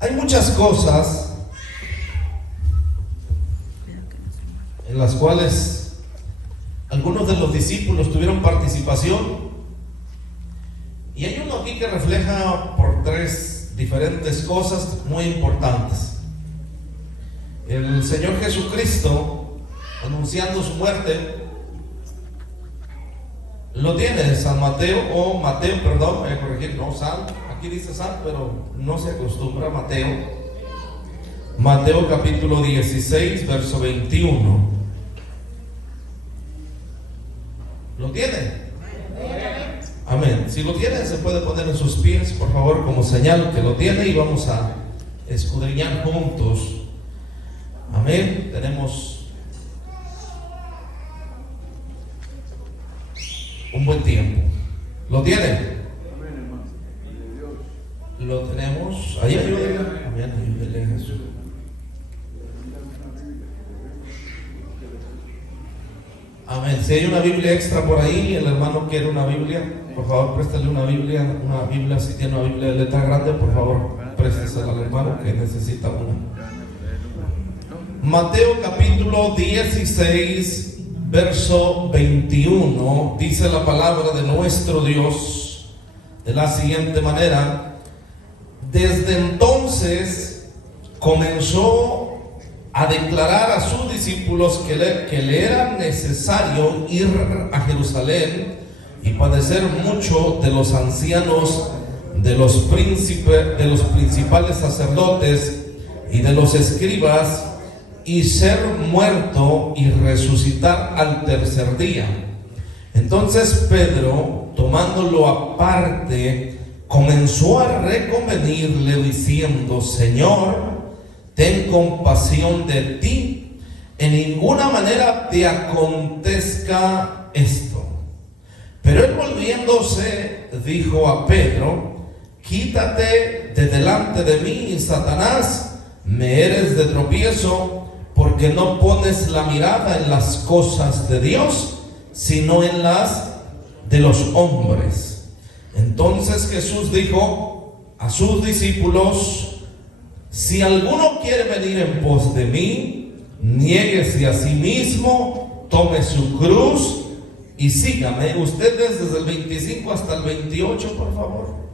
Hay muchas cosas en las cuales algunos de los discípulos tuvieron participación, y hay uno aquí que refleja por tres diferentes cosas muy importantes. El Señor Jesucristo, anunciando su muerte, lo tiene San Mateo, o Mateo, perdón, voy a corregir, no San, aquí dice San, pero no se acostumbra a Mateo. Mateo capítulo 16, verso 21. ¿Lo tiene? Amén. Si lo tiene, se puede poner en sus pies, por favor, como señal que lo tiene, y vamos a escudriñar juntos. Amén. Tenemos un buen tiempo. ¿Lo tiene? Lo tenemos. Ahí ayúdenle. Amén. Ayúdenle a Jesús. Amén. Si hay una Biblia extra por ahí, el hermano quiere una Biblia, por favor, préstale una Biblia. Si tiene una Biblia de letra grande, por favor, préstesela al hermano que necesita una. Mateo capítulo 16, verso 21, dice la palabra de nuestro Dios de la siguiente manera: desde entonces comenzó a declarar a sus discípulos que le era necesario ir a Jerusalén y padecer mucho de los ancianos, de los principales sacerdotes y de los escribas, y ser muerto y resucitar al tercer día. Entonces Pedro, tomándolo aparte, comenzó a reconvenirle diciendo: Señor, ten compasión de ti, en ninguna manera te acontezca esto. Pero él, volviéndose, dijo a Pedro: quítate de delante de mí, Satanás, me eres de tropiezo, porque no pones la mirada en las cosas de Dios, sino en las de los hombres. Entonces Jesús dijo a sus discípulos: si alguno quiere venir en pos de mí, niéguese a sí mismo, tome su cruz y sígame. Ustedes desde el 25 hasta el 28, por favor.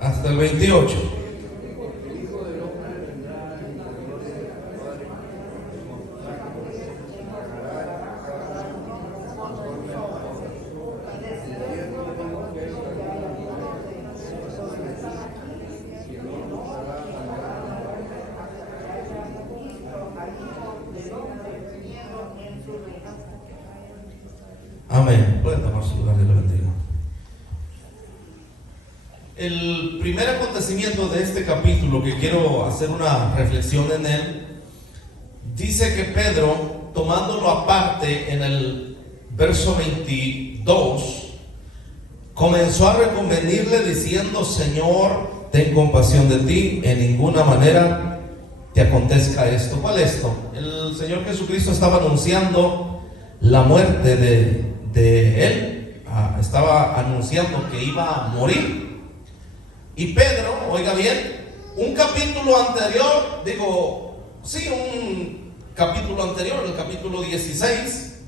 Hasta el 28. Amén. Pueden tomar su lugar, Dios le bendiga. El primer acontecimiento de este capítulo, que quiero hacer una reflexión en él, dice que Pedro, tomándolo aparte, en el verso 22, comenzó a reconvenirle diciendo: Señor, ten compasión de ti, en ninguna manera te acontezca esto. ¿Cuál es esto? El Señor Jesucristo estaba anunciando la muerte de él, estaba anunciando que iba a morir. Y Pedro, oiga bien, un capítulo anterior, un capítulo anterior, el capítulo 16,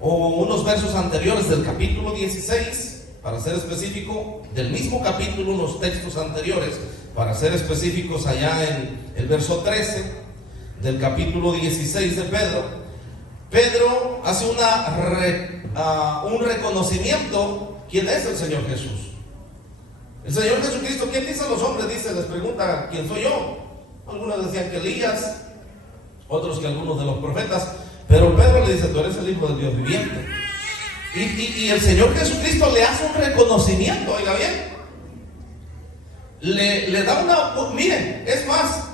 o unos versos anteriores del capítulo 16, para ser específico, del mismo capítulo, unos textos anteriores, para ser específicos, allá en el verso 13 del capítulo 16 de Pedro. Pedro hace un reconocimiento. ¿Quién es el Señor Jesús? El Señor Jesucristo, ¿quién dicen los hombres? Les pregunta: ¿quién soy yo? Algunos decían que Elías, otros que algunos de los profetas, pero Pedro le dice: tú eres el Hijo del Dios viviente. Y el Señor Jesucristo le hace un reconocimiento, oiga bien, le da miren, es más,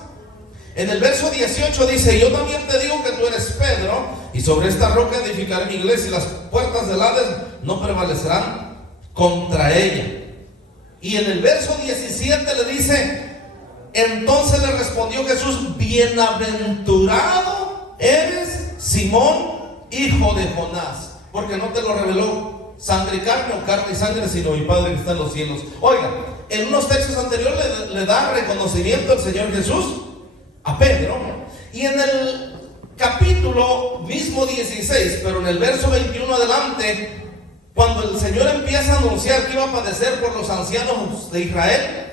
en el verso 18 dice: yo también te digo que tú eres Pedro, y sobre esta roca edificaré mi iglesia, y las puertas del Hades no prevalecerán contra ella. Y en el verso 17 le dice: entonces le respondió Jesús: bienaventurado eres, Simón, hijo de Jonás, porque no te lo reveló sangre y carne, o carne y sangre, sino mi Padre que está en los cielos. Oiga, en unos textos anteriores le da reconocimiento al Señor Jesús a Pedro, y en el capítulo mismo 16, pero en el verso 21 adelante, cuando el Señor empieza a anunciar que iba a padecer por los ancianos de Israel,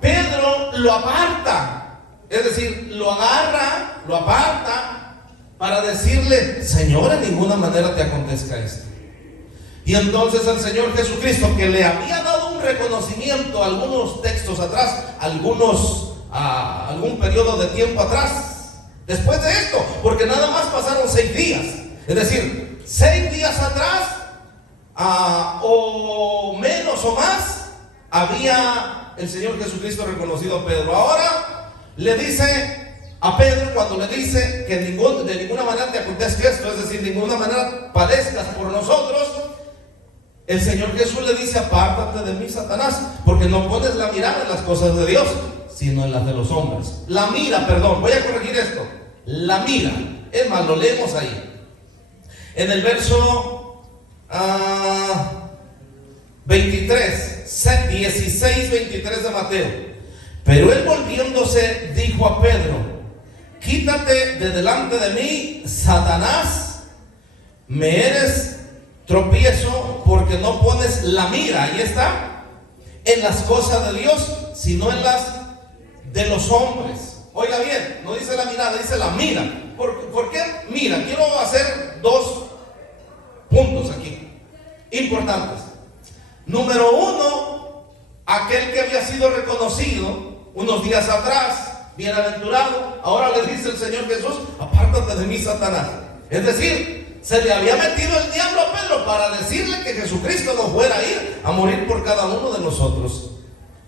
Pedro lo aparta, es decir, lo agarra, lo aparta para decirle: Señor, en ninguna manera te acontezca esto. Y entonces el Señor Jesucristo, que le había dado un reconocimiento algunos textos atrás, algún periodo de tiempo atrás, después de esto, porque nada más pasaron 6 días, es decir, 6 días atrás, o menos o más, había el Señor Jesucristo reconocido a Pedro. Ahora le dice a Pedro, cuando le dice que de ninguna manera te acontezca esto, es decir, de ninguna manera padezcas por nosotros, el Señor Jesús le dice: apártate de mí, Satanás, porque no pones la mirada en las cosas de Dios, sino en las de los hombres. La mira, perdón, voy a corregir esto. La mira, es más, lo leemos ahí. En el verso 16, 23 de Mateo. Pero él, volviéndose, dijo a Pedro: quítate de delante de mí, Satanás, me eres tropiezo, porque no pones la mira, ahí está, en las cosas de Dios, sino en las de los hombres. Oiga bien, no dice la mirada, dice la mira. ¿Por qué mira? Quiero hacer 2 puntos aquí importantes. Número 1, aquel que había sido reconocido unos días atrás, bienaventurado, ahora le dice el Señor Jesús: apártate de mí, Satanás. Es decir, se le había metido el diablo a Pedro para decirle que Jesucristo no fuera a ir a morir por cada uno de nosotros.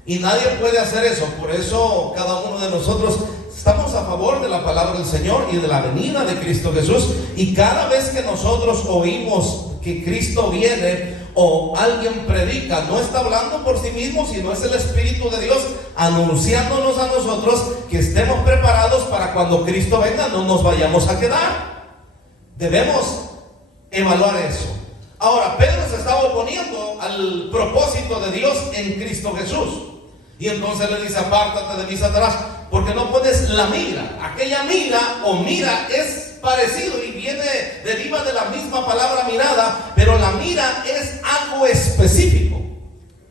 Y nadie puede hacer eso. Por eso cada uno de nosotros estamos a favor de la palabra del Señor y de la venida de Cristo Jesús. Y cada vez que nosotros oímos que Cristo viene, o alguien predica, no está hablando por sí mismo, sino es el Espíritu de Dios anunciándonos a nosotros que estemos preparados para cuando Cristo venga no nos vayamos a quedar. Debemos evaluar eso. Ahora, Pedro se estaba oponiendo al propósito de Dios en Cristo Jesús. Y entonces le dice: apártate de mí, Satanás, porque no pones la mira. Aquella mira o mira es parecido y deriva de la misma palabra mirada, pero la mira es algo específico.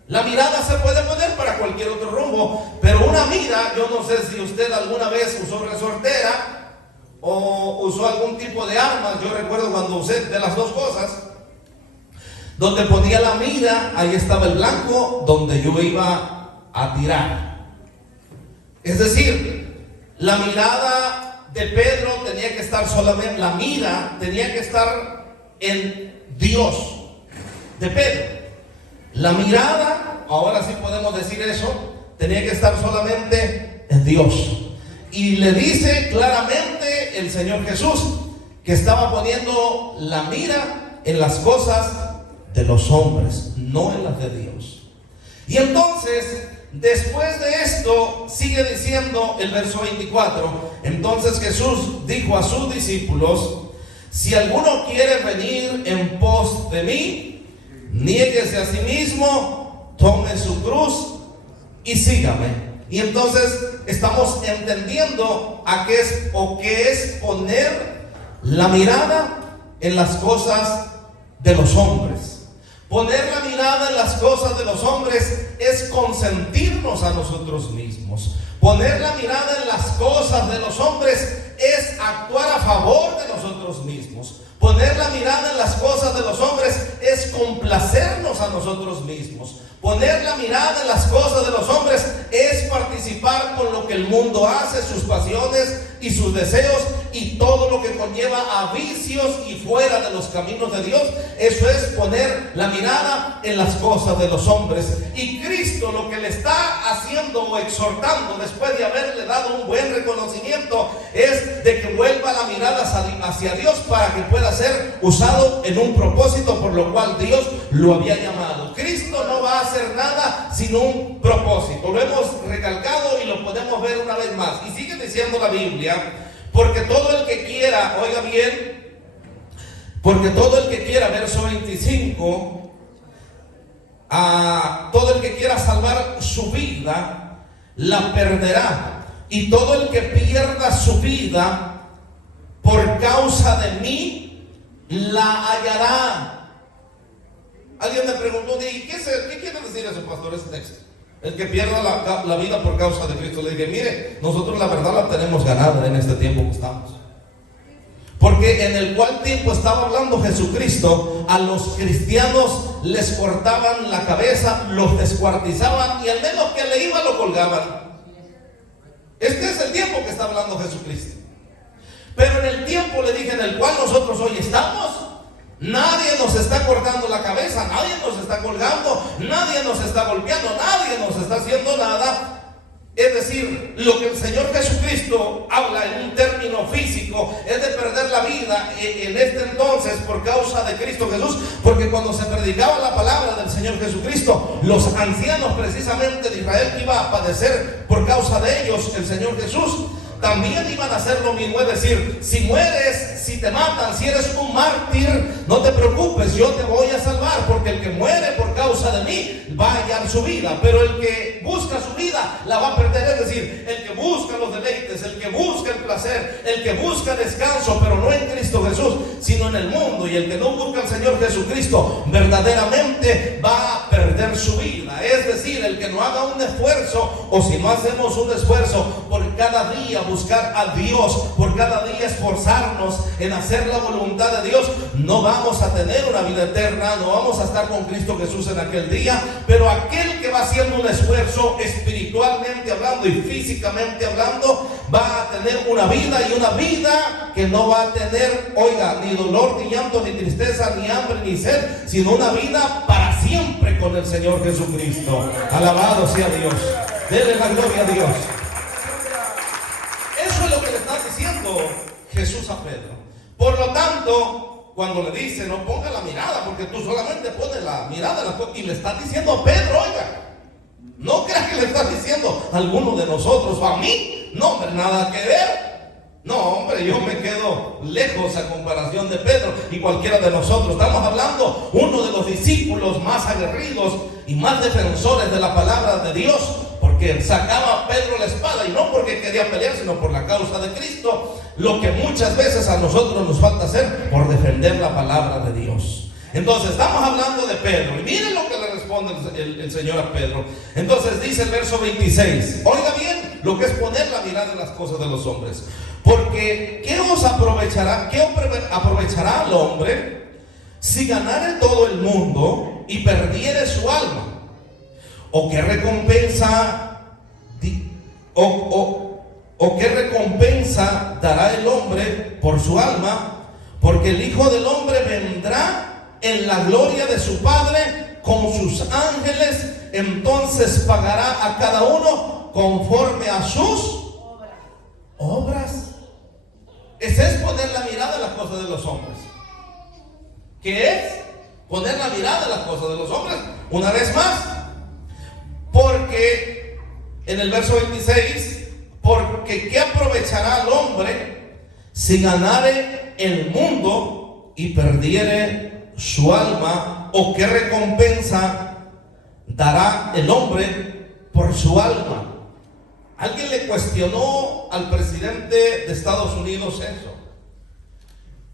La mirada se puede poner para cualquier otro rumbo, pero una mira, yo no sé si usted alguna vez usó resortera o usó algún tipo de armas. Yo recuerdo cuando usé de las 2 cosas, donde ponía la mira, ahí estaba el blanco donde yo iba a tirar. Es decir, la mirada de Pedro tenía que estar solamente, la mira tenía que estar en Dios de Pedro. La mirada, ahora sí podemos decir eso, tenía que estar solamente en Dios. Y le dice claramente el Señor Jesús que estaba poniendo la mira en las cosas de los hombres, no en las de Dios. Y entonces, después de esto, sigue diciendo el verso 24: entonces Jesús dijo a sus discípulos: si alguno quiere venir en pos de mí, niéguese a sí mismo, tome su cruz y sígame. Y entonces estamos entendiendo qué es poner la mirada en las cosas de los hombres. Poner la mirada en las cosas de los hombres es consentirnos a nosotros mismos. Poner la mirada en las cosas de los hombres es actuar a favor de nosotros mismos. Poner la mirada en las cosas de los hombres es complacernos a nosotros mismos. Poner la mirada en las cosas de los hombres es participar con lo que el mundo hace, sus pasiones y sus deseos y todo lo que conlleva a vicios y fuera de los caminos de Dios. Eso es poner la mirada en las cosas de los hombres. Y Cristo lo que le está haciendo o exhortando, después de haberle dado un buen reconocimiento, es de que vuelva la mirada hacia Dios para que pueda ser usado en un propósito por lo cual Dios lo había llamado. Cristo no va a hacer nada sin un propósito. Lo hemos recalcado y lo podemos ver una vez más. Y sigue diciendo la Biblia, porque todo el que quiera, oiga bien, porque todo el que quiera, verso 25, todo el que quiera salvar su vida, la perderá. Y todo el que pierda su vida por causa de mí, la hallará. Alguien me preguntó, ¿y qué quiere decir eso, pastor, ese texto? El que pierda la vida por causa de Cristo. Le dije, mire, nosotros la verdad la tenemos ganada en este tiempo que estamos. Porque en el cual tiempo estaba hablando Jesucristo, a los cristianos les cortaban la cabeza, los descuartizaban y al menos que le iba lo colgaban. Este es el tiempo que está hablando Jesucristo. Pero en el tiempo, le dije, en el cual nosotros hoy estamos, nadie nos está cortando la cabeza, nadie nos está colgando, nadie nos está golpeando, nadie nos está haciendo nada. Es decir, lo que el Señor Jesucristo habla en un término físico es de perder la vida en este entonces por causa de Cristo Jesús, porque cuando se predicaba la palabra del Señor Jesucristo, los ancianos precisamente de Israel que iba a padecer por causa de ellos el Señor Jesús, también iban a hacer lo mismo. Es decir, si mueres, si te matan, si eres un mártir, no te preocupes, yo te voy a salvar, porque el que muere por causa de mí va a hallar su vida, pero el que busca su vida la va a perder. Es decir, el que busca los deleites, el que busca el placer, el que busca descanso, pero no en Cristo Jesús, sino en el mundo, y el que no busca al Señor Jesucristo verdaderamente va a perder su vida. Es decir, el que no haga un esfuerzo, o si no hacemos un esfuerzo por cada día buscar a Dios, por cada día esforzarnos en hacer la voluntad de Dios, no vamos a tener una vida eterna, no vamos a estar con Cristo Jesús en aquel día. Pero aquel que va haciendo un esfuerzo espiritualmente hablando y físicamente hablando, va a tener una vida, y una vida que no va a tener, oiga, ni dolor, ni llanto, ni tristeza, ni hambre, ni sed, sino una vida para siempre con el Señor Jesucristo. Alabado sea Dios. Dele la gloria a Dios. Eso es lo que le está diciendo Jesús a Pedro. Por lo tanto, cuando le dice, no ponga la mirada, porque tú solamente pones la mirada y le estás diciendo a Pedro, oiga, no creas que le estás diciendo a alguno de nosotros o a mí. No, hombre, nada que ver. No, hombre, yo me quedo lejos a comparación de Pedro y cualquiera de nosotros. Estamos hablando uno de los discípulos más aguerridos y más defensores de la palabra de Dios, porque sacaba a Pedro la espada, y no porque quería pelear, sino por la causa de Cristo. Lo que muchas veces a nosotros nos falta hacer por defender la palabra de Dios. Entonces estamos hablando de Pedro, y miren lo que le responde el Señor a Pedro. Entonces dice el verso 26, oiga bien lo que es poner la mirada en las cosas de los hombres. Porque ¿qué aprovechará al hombre si ganare todo el mundo y perdiere su alma? ¿O qué recompensa dará el hombre por su alma? Porque el Hijo del Hombre vendrá en la gloria de su Padre con sus ángeles, entonces pagará a cada uno conforme a sus obras. Ese es poner la mirada en las cosas de los hombres. ¿Qué es? Poner la mirada en las cosas de los hombres. Una vez más, porque en el verso 26, porque ¿qué aprovechará al hombre si ganare el mundo y perdiere su alma? ¿O qué recompensa dará el hombre por su alma? Alguien le cuestionó al presidente de Estados Unidos eso.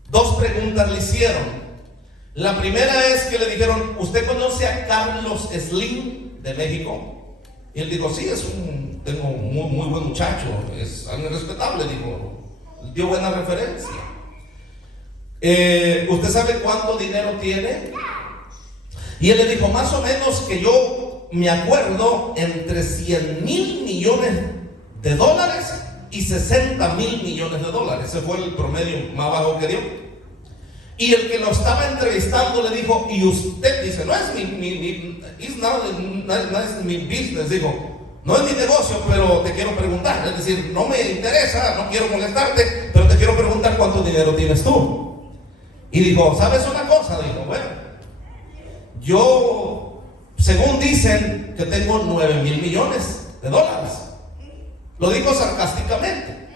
Dos preguntas le hicieron. La primera es que le dijeron, ¿usted conoce a Carlos Slim de México? Y él dijo, sí, tengo muy buen muchacho, es alguien respetable, dijo, dio buena referencia. ¿Usted sabe cuánto dinero tiene? Y él le dijo, más o menos, que yo me acuerdo, entre 100,000 millones de dólares y 60,000 millones de dólares. Ese fue el promedio más bajo que dio. Y el que lo estaba entrevistando le dijo, y usted, dice, no es mi business, dijo, no es mi negocio, pero te quiero preguntar. Es decir, no me interesa, no quiero molestarte, pero te quiero preguntar cuánto dinero tienes tú. Y dijo, ¿sabes una cosa? Dijo, bueno, yo Según dicen que tengo 9,000 millones de dólares. Lo digo sarcásticamente.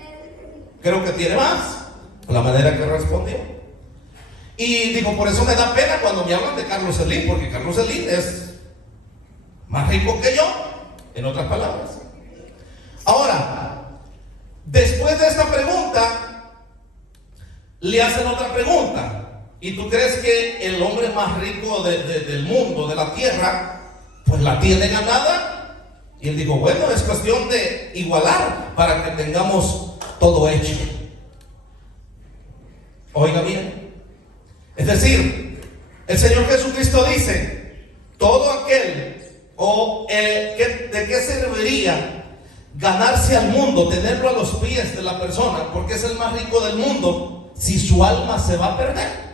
Creo que tiene más, por la manera que respondió. Y digo, por eso me da pena cuando me hablan de Carlos Slim, porque Carlos Slim es más rico que yo, en otras palabras. Ahora, después de esta pregunta, le hacen otra pregunta. ¿Y tú crees que el hombre más rico del mundo, de la tierra, pues la tiene ganada? Y él dijo, bueno, es cuestión de igualar para que tengamos todo hecho. Oiga bien. Es decir, el Señor Jesucristo dice, todo aquel, ¿de qué serviría ganarse al mundo, tenerlo a los pies de la persona, porque es el más rico del mundo, si su alma se va a perder?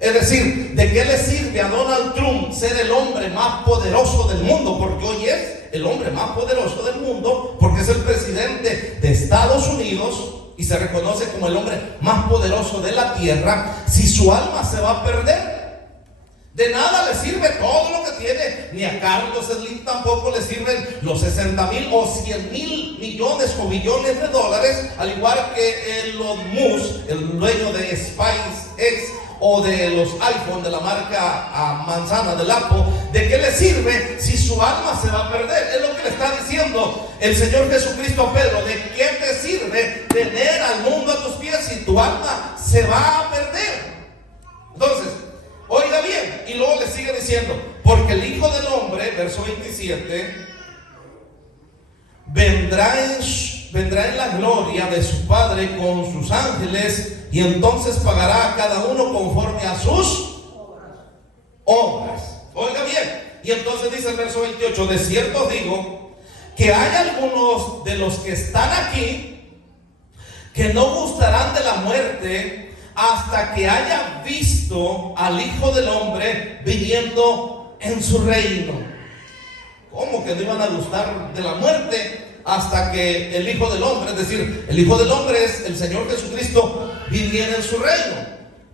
Es decir, ¿de qué le sirve a Donald Trump ser el hombre más poderoso del mundo? Porque hoy es el hombre más poderoso del mundo, porque es el presidente de Estados Unidos y se reconoce como el hombre más poderoso de la tierra, si su alma se va a perder. De nada le sirve todo lo que tiene, ni a Carlos Slim tampoco le sirven los 60,000 o 100,000 millones o billones de dólares, al igual que Elon Musk, el dueño de SpaceX, o de los iPhone de la marca manzana del Apple. ¿De qué le sirve si su alma se va a perder? Es lo que le está diciendo el Señor Jesucristo a Pedro. ¿De qué te sirve tener al mundo a tus pies si tu alma se va a perder? Entonces, oiga bien, y luego le sigue diciendo, porque el Hijo del Hombre, verso 27, vendrá en la gloria de su Padre con sus ángeles, y entonces pagará a cada uno conforme a sus obras. Oiga bien, y entonces dice el verso 28, de cierto os digo que hay algunos de los que están aquí que no gustarán de la muerte hasta que hayan visto al Hijo del Hombre viniendo en su reino. ¿Cómo que no iban a gustar de la muerte hasta que el Hijo del Hombre, es decir, el Hijo del Hombre es el Señor Jesucristo, viniera en su reino?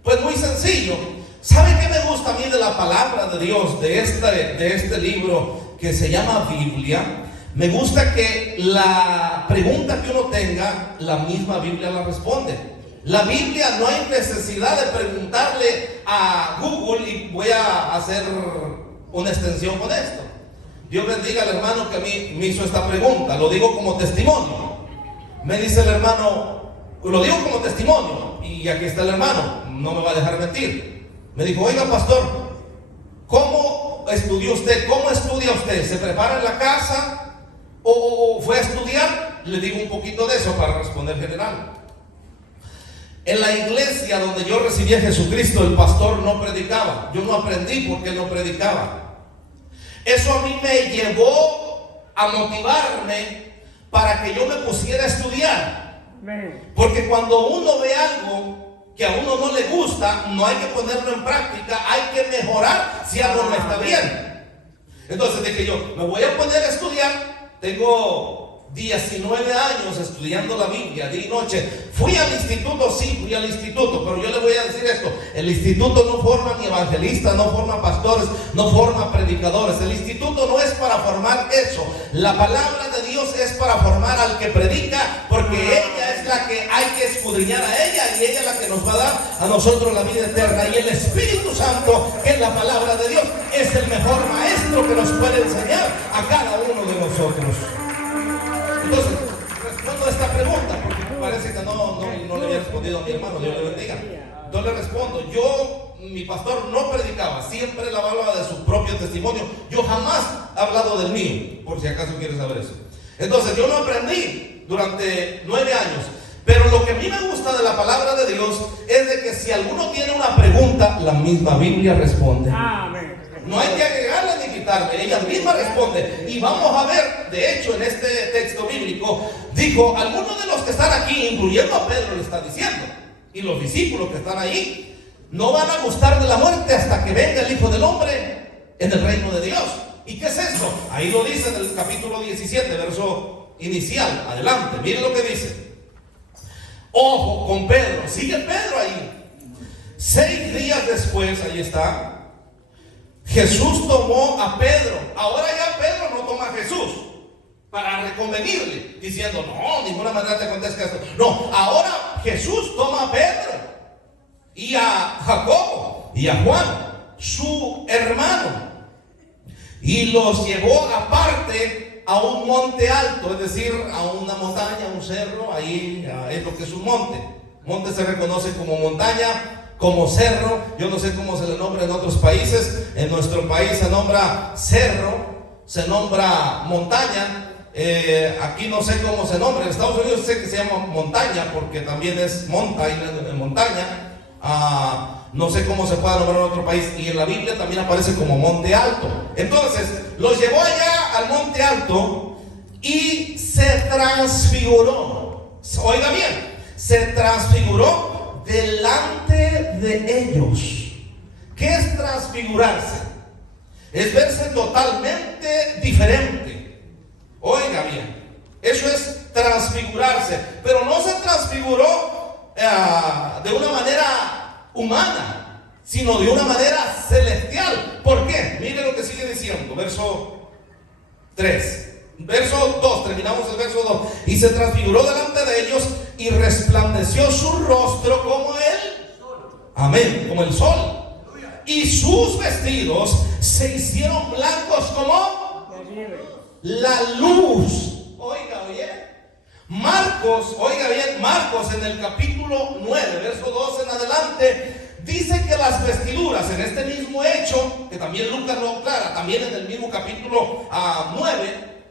Pues muy sencillo. ¿Sabe qué me gusta a mí de la palabra de Dios, de este libro que se llama Biblia? Me gusta que la pregunta que uno tenga, la misma Biblia la responde. La Biblia no hay necesidad de preguntarle a Google, y voy a hacer una extensión con esto. Dios bendiga al hermano que a mí me hizo esta pregunta. Lo digo como testimonio. Me dice el hermano, lo digo como testimonio, y aquí está el hermano, no me va a dejar mentir. Me dijo, oiga pastor, ¿cómo estudió usted? ¿Cómo estudia usted? ¿Se prepara en la casa o fue a estudiar? Le digo un poquito de eso para responder general. En la iglesia donde yo recibí a Jesucristo, el pastor no predicaba. Yo no aprendí porque él no predicaba. Eso a mí me llevó a motivarme para que yo me pusiera a estudiar. Porque cuando uno ve algo que a uno no le gusta, no hay que ponerlo en práctica, hay que mejorar si algo no está bien. Entonces dije yo, me voy a poner a estudiar. Tengo 19 años estudiando la Biblia día y noche. Fui al instituto, sí, fui al instituto, pero yo le voy a decir esto: el instituto no forma ni evangelistas, no forma pastores, no forma predicadores. El instituto no es para formar eso. La palabra de Dios es para formar al que predica, porque ella es la que hay que escudriñar a ella, y ella es la que nos va a dar a nosotros la vida eterna. Y el Espíritu Santo, que es la palabra de Dios, es el mejor maestro que nos puede enseñar a cada uno de nosotros. Entonces, respondo a esta pregunta, porque parece que no le había respondido a mi hermano. Dios le bendiga. Yo le respondo: mi pastor no predicaba, siempre le hablaba de su propio testimonio. Yo jamás he hablado del mío, por si acaso quieres saber eso. Entonces, yo no aprendí durante 9 años. Pero lo que a mí me gusta de la palabra de Dios es de que si alguno tiene una pregunta, la misma Biblia responde. Amén. No hay que agregarle ni quitarle, ella misma responde. Y vamos a ver, de hecho, en este texto bíblico, dijo, algunos de los que están aquí, incluyendo a Pedro, le está diciendo, y los discípulos que están ahí, no van a gustar de la muerte hasta que venga el Hijo del Hombre en el reino de Dios. ¿Y qué es esto? Ahí lo dice en el capítulo 17, verso inicial. Adelante, miren lo que dice. Ojo con Pedro, sigue Pedro ahí. 6 días después, ahí está, Jesús tomó a Pedro. Ahora ya Pedro no toma a Jesús para reconvenirle, diciendo, no, de ninguna manera te acontezca esto. No, ahora Jesús toma a Pedro y a Jacobo y a Juan, su hermano, y los llevó aparte a un monte alto, es decir, a una montaña, a un cerro. Ahí es lo que es un monte. Monte se reconoce como montaña, como cerro. Yo no sé cómo se le nombra en otros países. En nuestro país se nombra cerro, se nombra montaña. Aquí no sé cómo se nombra. En Estados Unidos sé que se llama montaña, porque también es montaña. No sé cómo se puede nombrar en otro país. Y en la Biblia también aparece como monte alto. Entonces los llevó allá al monte alto y se transfiguró. Oiga bien, se transfiguró delante de ellos. ¿Qué es transfigurarse? Es verse totalmente diferente. Oiga bien, eso es transfigurarse. Pero no se transfiguró de una manera humana, sino de una manera celestial. ¿Por qué? Mire lo que sigue diciendo, verso 3. Verso 2, terminamos el verso 2. Y se transfiguró delante de ellos y resplandeció su rostro como el sol. Amén, como el sol. Y sus vestidos se hicieron blancos como la luz. Oiga, oye. Marcos, oiga bien, Marcos en el capítulo 9, verso 2 en adelante, dice que las vestiduras en este mismo hecho, que también Lucas lo aclara, también en el mismo capítulo 9,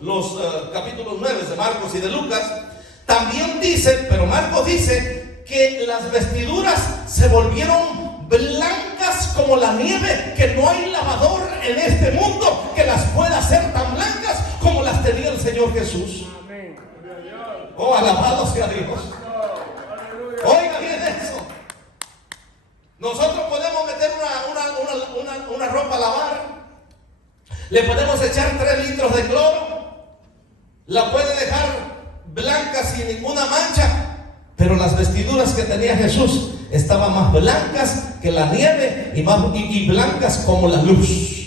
los capítulos 9 de Marcos y de Lucas, también dice, pero Marcos dice que las vestiduras se volvieron blancas como la nieve, que no hay lavador en este mundo que las pueda hacer tan blancas como las tenía el Señor Jesús. Oh, alabado sea Dios. Oiga bien eso. Nosotros podemos meter una ropa a lavar, le podemos echar 3 litros de cloro, la puede dejar blanca sin ninguna mancha, pero las vestiduras que tenía Jesús estaban más blancas que la nieve y blancas como la luz.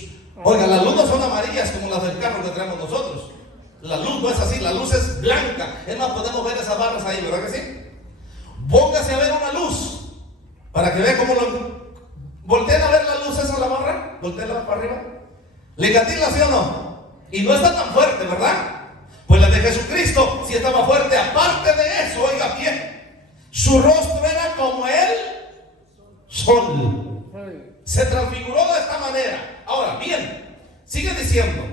Oiga, las luces no son amarillas como las del carro que tenemos nosotros. La luz no es así, la luz es blanca. Es más, podemos ver esas barras ahí, ¿verdad que sí? Póngase a ver una luz para que vea cómo volteen a ver la luz esa en la barra, volteenla para arriba. ¿Le catila, sí o no? Y no está tan fuerte, ¿verdad? Pues la de Jesucristo sí estaba fuerte. Aparte de eso, oiga bien, su rostro era como el sol. Se transfiguró de esta manera. Ahora bien, sigue diciendo,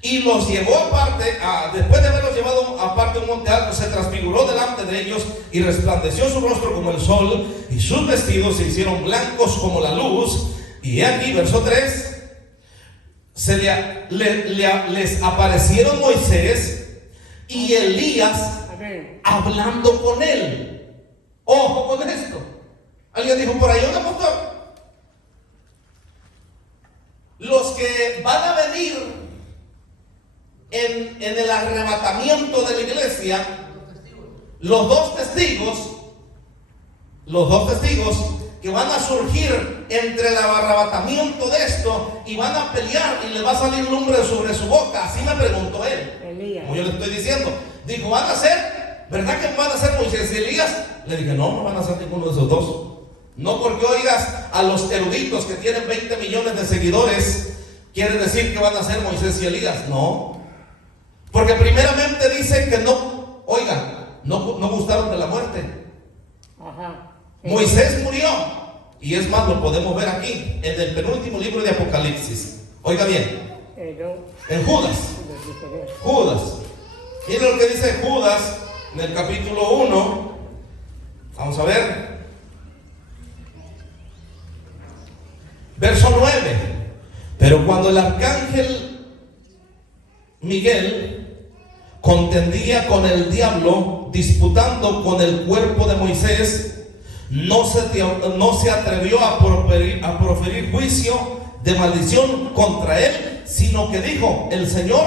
y los llevó aparte, después de haberlos llevado aparte a un monte alto, se transfiguró delante de ellos y resplandeció su rostro como el sol, y sus vestidos se hicieron blancos como la luz. Y aquí, verso 3, les aparecieron Moisés y Elías hablando con él. Ojo con esto. Alguien dijo por ahí, ¿dónde, pastor? Los que van a venir en el arrebatamiento de la iglesia, los dos testigos que van a surgir entre el arrebatamiento de esto y van a pelear y le va a salir lumbre sobre su boca. Así me preguntó él, como yo le estoy diciendo. Dijo, ¿van a ser? ¿Verdad que van a ser Moisés y Elías? Le dije, no van a ser ninguno de esos dos. No porque oigas a los eruditos que tienen 20 millones de seguidores, quiere decir que van a ser Moisés y Elías. No. Porque primeramente dice que no, oigan, no gustaron de la muerte. Ajá. Moisés murió. Y es más, lo podemos ver aquí, en el penúltimo libro de Apocalipsis. Oiga bien. En Judas. Miren lo que dice Judas en el capítulo 1. Vamos a ver. Verso 9. Pero cuando el arcángel Miguel contendía con el diablo, disputando con el cuerpo de Moisés, no se atrevió a proferir juicio de maldición contra él, sino que dijo, el Señor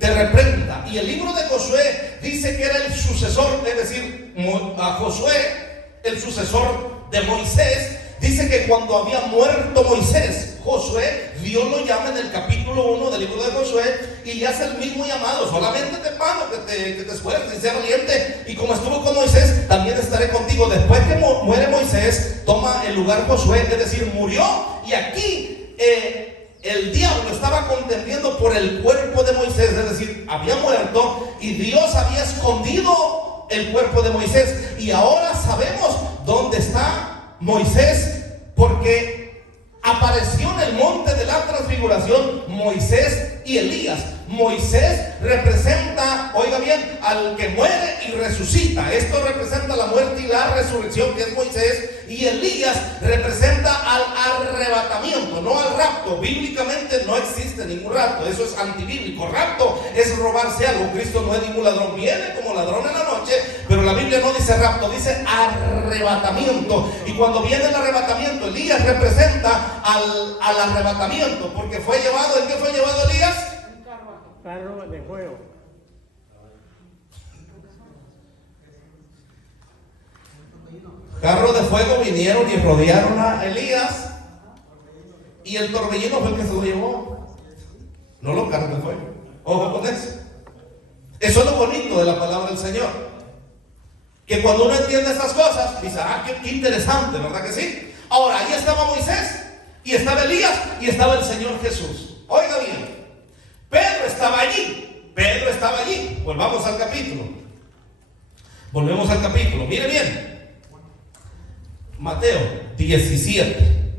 te reprenda. Y el libro de Josué dice que era el sucesor, es decir, a Josué, el sucesor de Moisés, Dice que cuando había muerto Moisés, Josué, Dios lo llama en el capítulo 1 del libro de Josué y le hace el mismo llamado: solamente te mando que te esfuerces y sea valiente, y como estuvo con Moisés, también estaré contigo. Después que muere Moisés, toma el lugar Josué, es decir, murió, y aquí el diablo estaba contendiendo por el cuerpo de Moisés, es decir, había muerto y Dios había escondido el cuerpo de Moisés, y ahora sabemos dónde está Moisés, porque apareció en el monte de la transfiguración Moisés y Elías. Moisés representa, oiga bien, al que muere y resucita. Esto representa la muerte y la resurrección, que es Moisés. Y Elías representa al arrebatamiento, no al rapto. Bíblicamente no existe ningún rapto, eso es antibíblico. Rapto es robarse algo. Cristo no es ningún ladrón, viene como ladrón en la noche, pero la Biblia no dice rapto, dice arrebatamiento. Y cuando viene el arrebatamiento, Elías representa al arrebatamiento, porque fue llevado. ¿En qué fue llevado Elías? Carro de fuego. Carro de fuego vinieron y rodearon a Elías, y el torbellino fue el que se lo llevó, no los carros de fuego. Ojo con eso. Eso es lo bonito de la palabra del Señor, que cuando uno entiende estas cosas, dice: ah, qué interesante, ¿verdad que sí? Ahora, ahí estaba Moisés, y estaba Elías, y estaba el Señor Jesús. Oiga bien, Pedro estaba allí. Volvamos al capítulo. Volvemos al capítulo. Mire bien. Mateo 17.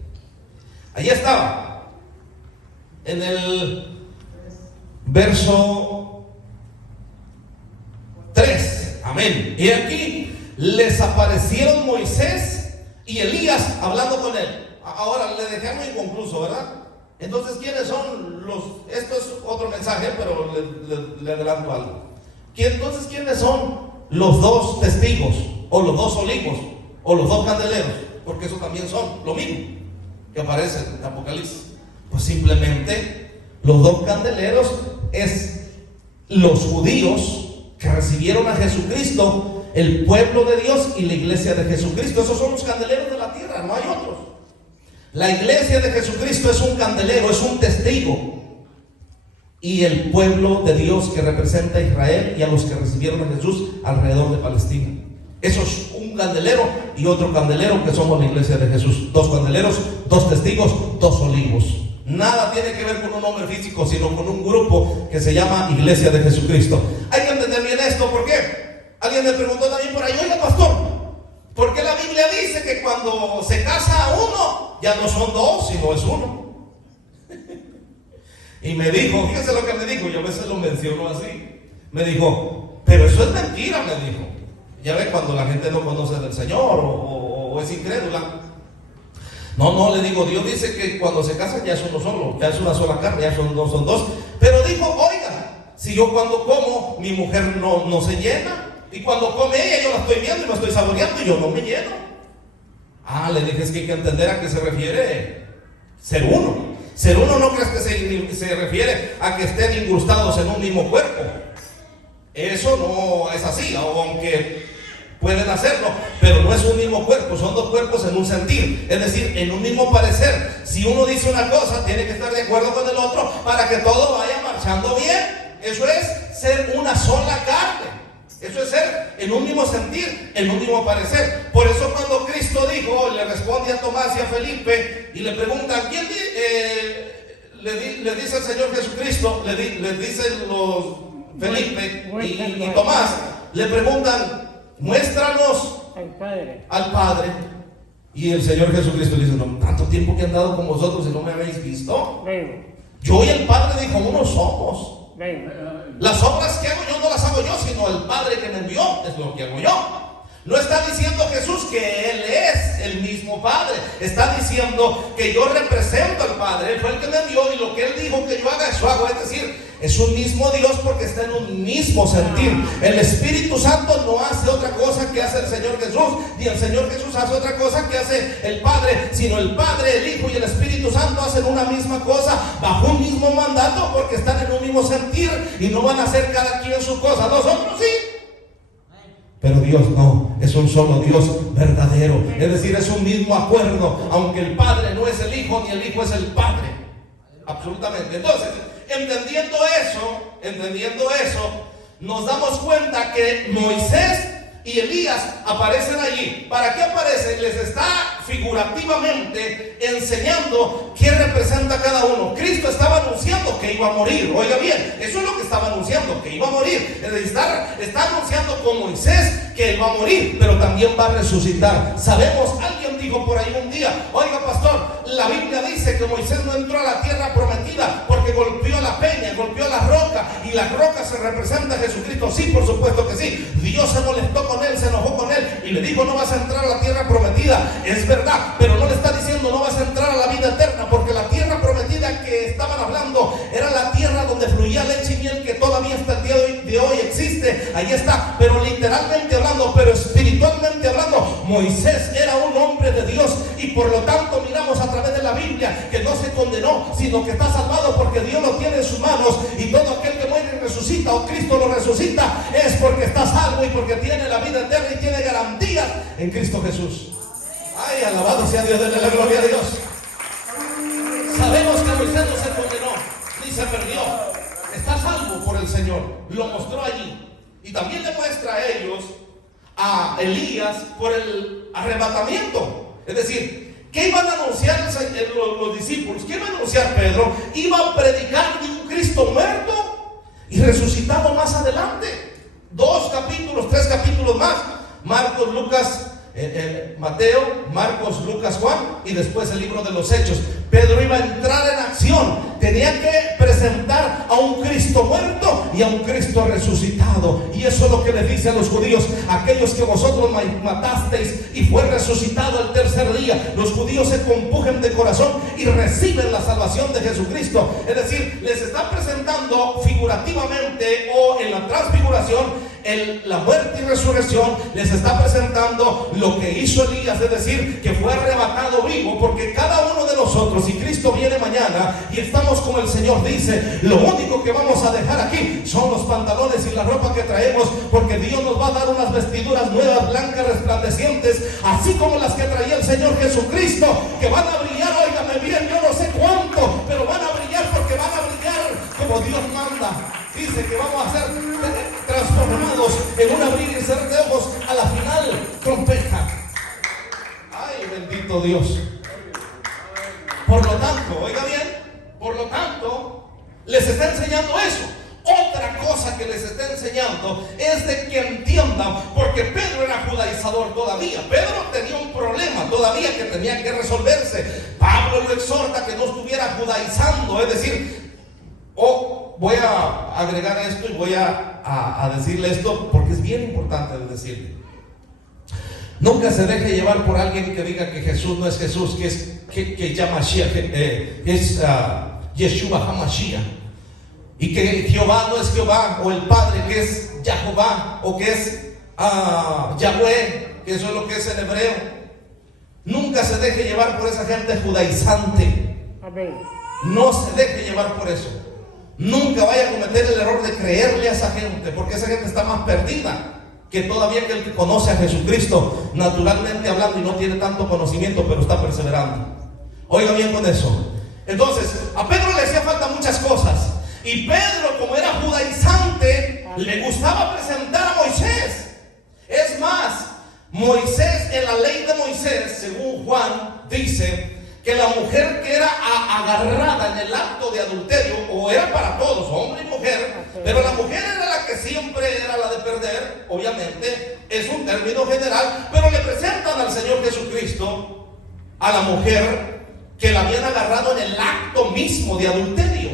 Allí estaba. En el verso 3. Amén. Y aquí les aparecieron Moisés y Elías hablando con él. Ahora le dejé algo inconcluso, ¿verdad? Entonces, ¿quiénes son los? Esto es otro mensaje, pero le adelanto algo. Entonces, ¿quiénes son los dos testigos, o los dos olivos, o los dos candeleros? Porque eso también son lo mismo que aparece en el Apocalipsis. Pues simplemente los dos candeleros es los judíos que recibieron a Jesucristo, el pueblo de Dios y la iglesia de Jesucristo. Esos son los candeleros de la tierra, no hay otros. La iglesia de Jesucristo es un candelero, es un testigo. Y el pueblo de Dios que representa a Israel y a los que recibieron a Jesús alrededor de Palestina. Eso es un candelero y otro candelero, que somos la iglesia de Jesús. Dos candeleros, dos testigos, dos olivos. Nada tiene que ver con un hombre físico, sino con un grupo que se llama Iglesia de Jesucristo. Hay que entender bien esto. ¿Por qué? Alguien me preguntó también por ahí: oiga, pastor, ¿por qué la Biblia dice que cuando se casa uno, ya no son dos, sino es uno? Y me dijo, fíjese lo que me dijo, yo a veces lo menciono así. Me dijo: pero eso es mentira, me dijo. Ya ve cuando la gente no conoce del Señor o es incrédula. No, le digo, Dios dice que cuando se casan ya es uno solo, ya es una sola carne, ya son dos. Pero dijo: oiga, si yo cuando como, mi mujer no se llena, y cuando come ella, yo la estoy viendo y me estoy saboreando y yo no me lleno. Ah, le dije: es que hay que entender a qué se refiere ser uno. Ser uno no crees que se refiere a que estén incrustados en un mismo cuerpo. Eso no es así, aunque pueden hacerlo, pero no es un mismo cuerpo, son dos cuerpos en un sentir, es decir, en un mismo parecer. Si uno dice una cosa, tiene que estar de acuerdo con el otro para que todo vaya marchando bien. Eso es ser una sola carne. Eso es ser en un mismo sentir, en un mismo parecer. Por eso cuando Cristo dijo, le responde a Tomás y a Felipe y le preguntan: ¿quién le dice el Señor Jesucristo? Le dicen los Felipe y Tomás, le preguntan: muéstranos al Padre. Y el Señor Jesucristo dice: no, tanto tiempo que he andado con vosotros y no me habéis visto. Yo y el Padre, dijo, uno somos. Las obras que hago yo no las hago yo, sino el Padre que me envió es lo que hago yo. No está diciendo Jesús que Él es el mismo Padre. Está diciendo que yo represento al Padre. Él fue el que me envió y lo que Él dijo que yo haga, eso hago. Es decir, es un mismo Dios porque está en un mismo sentir. El Espíritu Santo no hace otra cosa que hace el Señor Jesús, ni el Señor Jesús hace otra cosa que hace el Padre, sino el Padre, el Hijo y el Espíritu Santo hacen una misma cosa bajo un mismo mandato, porque están en un mismo sentir y no van a hacer cada quien su cosa. Nosotros sí, Pero Dios no, es un solo Dios verdadero. Es decir, es un mismo acuerdo, aunque el Padre no es el Hijo, ni el Hijo es el Padre. Absolutamente. Entonces, entendiendo eso, nos damos cuenta que Moisés y Elías aparecen allí. ¿Para qué aparecen? Les está figurativamente enseñando qué representa cada uno. Cristo estaba anunciando que iba a morir. Oiga bien, eso es lo que estaba anunciando, que iba a morir. Está anunciando con Moisés que él va a morir, pero también va a resucitar. Sabemos, alguien dijo por ahí un día: oiga, pastor, la Biblia dice que Moisés no entró a la tierra prometida porque golpeó la peña, golpeó la roca, y la roca se representa a Jesucristo. Sí, por supuesto que sí. Dios se molestó con él, se enojó con él y le dijo: no vas a entrar a la tierra prometida. Es verdad, pero no le está diciendo no vas a entrar a la vida eterna, porque la tierra prometida que estaban hablando era la tierra donde fluía leche y miel, que todavía hasta el día de hoy existe. Ahí está, pero literalmente hablando, pero espiritualmente hablando, Moisés era un hombre de Dios, y por lo tanto miramos a través de la Biblia que no se condenó, sino que está salvado porque Dios lo tiene en sus manos. Y todo aquel que muere y resucita, o Cristo lo resucita, es porque está salvo y porque tiene la vida eterna y tiene garantías en Cristo Jesús. Ay, alabado sea Dios, denle la gloria a Dios. Sabemos que Moisés no se condenó ni se perdió, está salvo por el Señor, lo mostró allí. Y también le muestra a ellos, a Elías, por el arrebatamiento. Es decir, ¿qué iban a anunciar los discípulos? ¿Qué iba a anunciar Pedro? Iba a predicar de un Cristo muerto y resucitado más adelante. 2 capítulos, 3 capítulos más. Marcos, Lucas, Mateo, Marcos, Lucas, Juan, y después el libro de los Hechos. Pedro iba a entrar en acción. Tenía que presentar a un Cristo muerto y a un Cristo resucitado. Y eso es lo que le dice a los judíos: aquellos que vosotros matasteis y fue resucitado el tercer día. Los judíos se compujen de corazón y reciben la salvación de Jesucristo. Es decir, les está presentando figurativamente, o en la transfiguración, la muerte y resurrección, les está presentando lo que hizo Elías, es decir, que fue arrebatado vivo. Porque cada uno de nosotros, si Cristo viene mañana y estamos como el Señor dice, lo único que vamos a dejar aquí son los pantalones y la ropa que traemos, porque Dios nos va a dar unas vestiduras nuevas, blancas, resplandecientes, así como las que traía el Señor Jesucristo, que van a brillar, óigame bien, yo no sé cuánto, pero van a brillar, porque van a brillar como Dios manda. Dice que vamos a ser transformados en un abrir y cerrar de ojos a la final trompeta. Ay, bendito Dios. Por lo tanto, oiga bien, por lo tanto, les está enseñando eso. Otra cosa que les está enseñando es de que entiendan, porque Pedro era judaizador todavía. Pedro tenía un problema todavía que tenía que resolverse. Pablo lo exhorta que no estuviera judaizando, es decir, voy a agregar esto y voy a decirle esto porque es bien importante de decirle. Nunca se deje llevar por alguien que diga que Jesús no es Jesús, que es Yeshua HaMashiach, y que Jehová no es Jehová, o el Padre que es Jehová, o que es Yahweh, que eso es lo que es en hebreo. Nunca se deje llevar por esa gente judaizante. Amén. No se deje llevar por eso. Nunca vaya a cometer el error de creerle a esa gente, porque esa gente está más perdida que todavía que el que conoce a Jesucristo, naturalmente hablando, y no tiene tanto conocimiento, pero está perseverando. Oiga bien con eso. Entonces, a Pedro le hacía falta muchas cosas, y Pedro, como era judaizante, le gustaba presentar a Moisés. Es más, Moisés, en la ley de Moisés, según Juan, dice que la mujer que era agarrada en el acto de adulterio, o era para todos, hombre y mujer, pero la mujer era la que siempre era la de perder, obviamente, es un término general, pero le presentan al Señor Jesucristo a la mujer que la habían agarrado en el acto mismo de adulterio.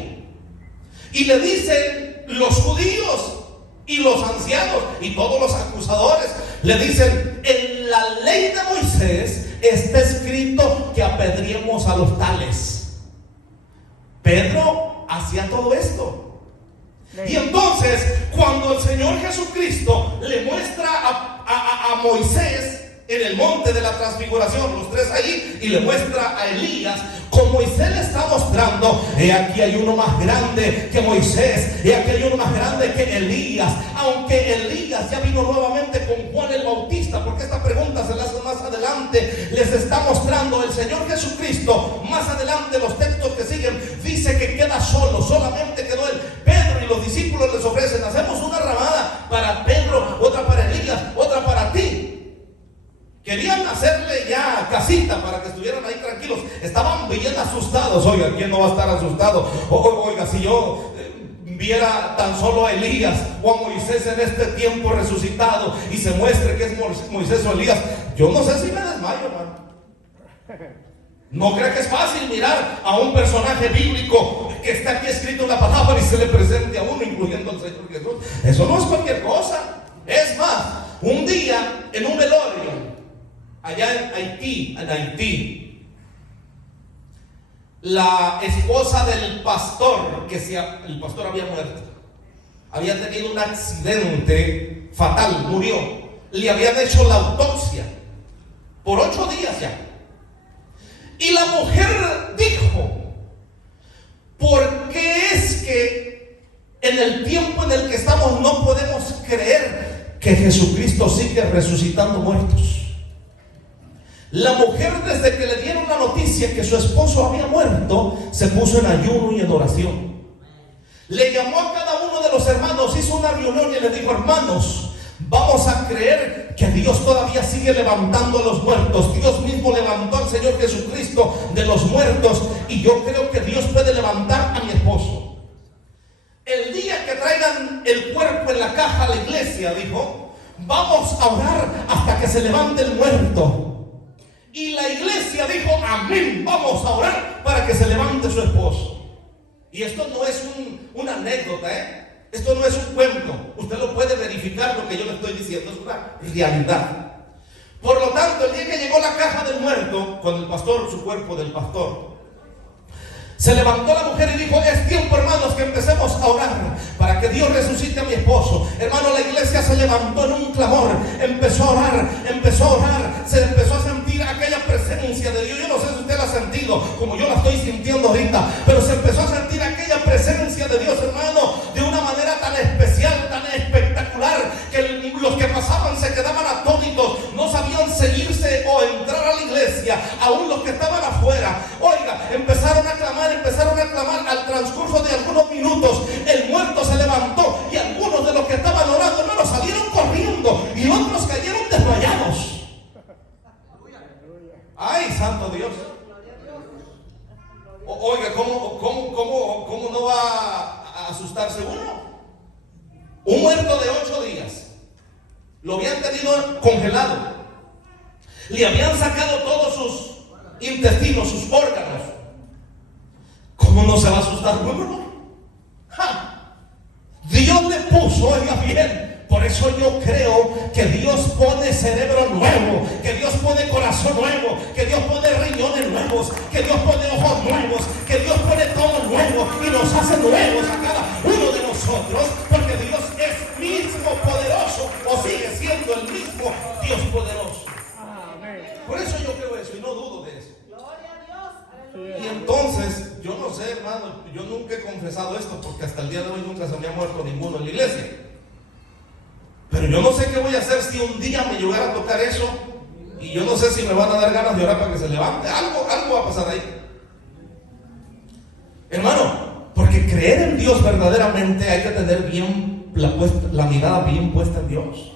Y le dicen los judíos y los ancianos y todos los acusadores, le dicen: en la ley de Moisés está escrito que apedreemos a los tales. Pedro hacía todo esto. Y entonces, cuando el Señor Jesucristo le muestra a Moisés en el monte de la transfiguración, los tres ahí, y le muestra a Elías. Como Moisés le está mostrando, he aquí hay uno más grande que Moisés, he aquí hay uno más grande que Elías. Aunque Elías ya vino nuevamente con Juan el Bautista, porque esta pregunta se la hace más adelante, les está mostrando el Señor Jesucristo. Más adelante los textos que siguen dice que queda solo, solamente quedó él. Pedro y los discípulos les ofrecen: hacemos una ramada para Pedro, otra para Elías, otra para ti. Querían hacerle ya casita para que estuvieran ahí tranquilos. Estaban bien asustados. Oiga, ¿quién no va a estar asustado? Oiga, si yo viera tan solo a Elías o a Moisés en este tiempo resucitado y se muestre que es Moisés o Elías, yo no sé si me desmayo, hermano. No crea que es fácil mirar a un personaje bíblico que está aquí escrito en la palabra y se le presente a uno, incluyendo al Señor Jesús. Eso no es cualquier cosa. Es más, un día en un velorio allá en Haití, la esposa del pastor, el pastor había muerto, había tenido un accidente fatal, murió. Le habían hecho la autopsia por 8 días ya. Y la mujer dijo: ¿por qué es que en el tiempo en el que estamos no podemos creer que Jesucristo sigue resucitando muertos? La mujer, desde que le dieron la noticia que su esposo había muerto, se puso en ayuno y en oración. Le llamó a cada uno de los hermanos, hizo una reunión y le dijo: hermanos, vamos a creer que Dios todavía sigue levantando a los muertos. Dios mismo levantó al Señor Jesucristo de los muertos, y yo creo que Dios puede levantar a mi esposo. El día que traigan el cuerpo en la caja a la iglesia, dijo, vamos a orar hasta que se levante el muerto. Y la iglesia dijo: amén, vamos a orar para que se levante su esposo. Y esto no es una anécdota, esto no es un cuento. Usted lo puede verificar, lo que yo le estoy diciendo es una realidad. Por lo tanto, el día que llegó la caja del muerto con el pastor, su cuerpo del pastor, se levantó la mujer y dijo: es tiempo, hermanos, que empecemos a orar para que Dios resucite a mi esposo. Hermano, la iglesia se levantó en un clamor, empezó a orar, se empezó a sentir aquella presencia de Dios. Yo no sé si usted la ha sentido como yo la estoy sintiendo ahorita, pero se empezó a sentir aquella presencia de Dios, hermano, de una manera tan especial, tan espectacular, que los que pasaban se quedaban atónitos, no sabían seguirse o entrar a la iglesia, aún los que estaban afuera. Oiga, empezaron a clamar. Al transcurso de algunos minutos, el muerto se levantó, y algunos de los que estaban orando, hermanos, salieron corriendo, y otros cayeron desmayados. ¡Ay, santo Dios! Oiga, ¿cómo no va a asustarse uno? Un muerto de 8 días. Lo habían tenido congelado. Le habían sacado todos sus intestinos, sus órganos. ¿Cómo no se va a asustar uno? Dios le puso, oiga bien. Por eso yo creo que Dios pone cerebro nuevo, que Dios pone corazón nuevo, que Dios pone riñones nuevos, que Dios pone ojos nuevos, que Dios pone todo nuevo y nos hace nuevos a cada uno de nosotros, porque Dios es mismo poderoso, o sigue siendo el mismo Dios poderoso. Por eso yo creo eso y no dudo de eso. Y entonces, yo no sé, hermano, yo nunca he confesado esto, porque hasta el día de hoy nunca se me ha muerto ninguno en la iglesia. Pero yo no sé qué voy a hacer si un día me llegara a tocar eso, y yo no sé si me van a dar ganas de orar para que se levante. Algo va a pasar ahí, hermano, porque creer en Dios verdaderamente hay que tener bien la mirada bien puesta en Dios.